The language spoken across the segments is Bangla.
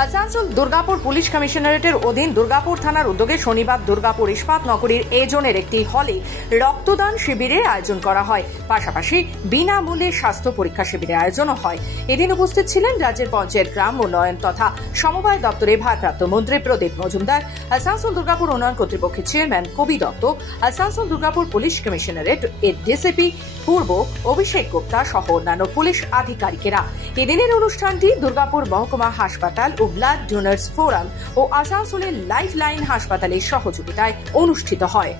আসানসোল দুর্গাপুর পুলিশ কমিশনারেটের অধীন দুর্গাপুর থানার উদ্যোগে শনিবার দুর্গাপুর ইস্পাত নগরীর এ জোনের একটি হলে রক্তদান শিবিরের আয়োজন করা হয়। পাশাপাশি বিনামূল্যে স্বাস্থ্য পরীক্ষা শিবিরের আয়োজনও হয়। এদিন উপস্থিত ছিলেন রাজ্যের পঞ্চায়েত গ্রাম উন্নয়ন তথা সমবায় দপ্তরের ভারপ্রাপ্ত মন্ত্রী প্রদীপ মজুমদার, আসানসোল দুর্গাপুর উন্নয়ন কর্তৃপক্ষের চেয়ারম্যান কবি দত্ত, আসানসোল দুর্গাপুর পুলিশ কমিশনারেট এর ডিসিপি পূর্ব অভিষেক গুপ্তা সহ অন্যান্য পুলিশ আধিকারিকেরা। এদিনের অনুষ্ঠানটি দুর্গাপুর মহকুমা হাসপাতাল ও ব্লাড ডোনার্স ফোরাম ও আসানসোলের লাইফ লাইন হাসপাতালের সহযোগিতায় অনুষ্ঠিত হয়।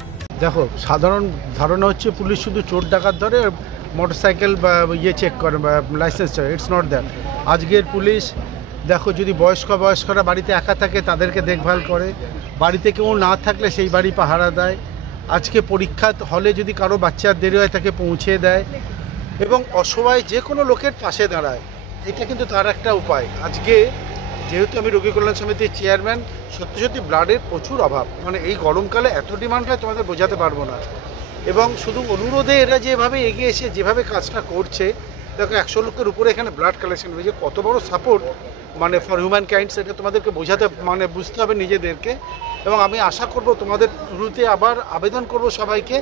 দেখো, সাধারণ ধারণা হচ্ছে পুলিশ শুধু চোর ডাকাত ধরে মোটরসাইকেল বা চেক করে বা লাইসেন্স চায়। It's not that. আজকের পুলিশ দেখো, যদি বয়স্করা বাড়িতে একা থাকে তাদেরকে দেখভাল করে, বাড়িতে কেউ না থাকলে সেই বাড়ি পাহারা দেয়। আজকে পরীক্ষা হলে যদি কারো বাচ্চার দেরি হয় তাকে পৌঁছে দেয় এবং অসহায় যে কোনো লোকের পাশে দাঁড়ায়। এটা কিন্তু তার একটা উপায়। আজকে যেহেতু আমি রোগী কল্যাণ সমিতির চেয়ারম্যান, সত্যি ব্লাডের প্রচুর অভাব, মানে এই গরমকালে এত ডিমান্ড হয় তোমাদের বোঝাতে পারবো না। এবং শুধু অনুরোধে এরা যেভাবে এগিয়ে এসে যেভাবে কাজটা করছে, দেখো 100 লোকের উপরে এখানে ব্লাড কালেকশন হয়েছে, কত বড় সাপোর্ট মানে ফর হিউম্যান কাইন্ড, সেটা তোমাদেরকে বোঝাতে বুঝতে হবে নিজেদেরকে। এবং আমি আশা করব তোমাদের থ্রুতে আবার আবেদন করব সবাইকে,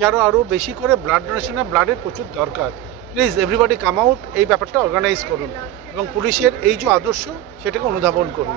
যারা আরও বেশি করে ব্লাড ডোনেশনে ব্লাডের প্রচুর দরকার। প্লিজ এভরিবডি কাম আউট, এই ব্যাপারটা অর্গানাইজ করুন এবং পুলিশের এই যে আদর্শ সেটাকে অনুধাবন করুন।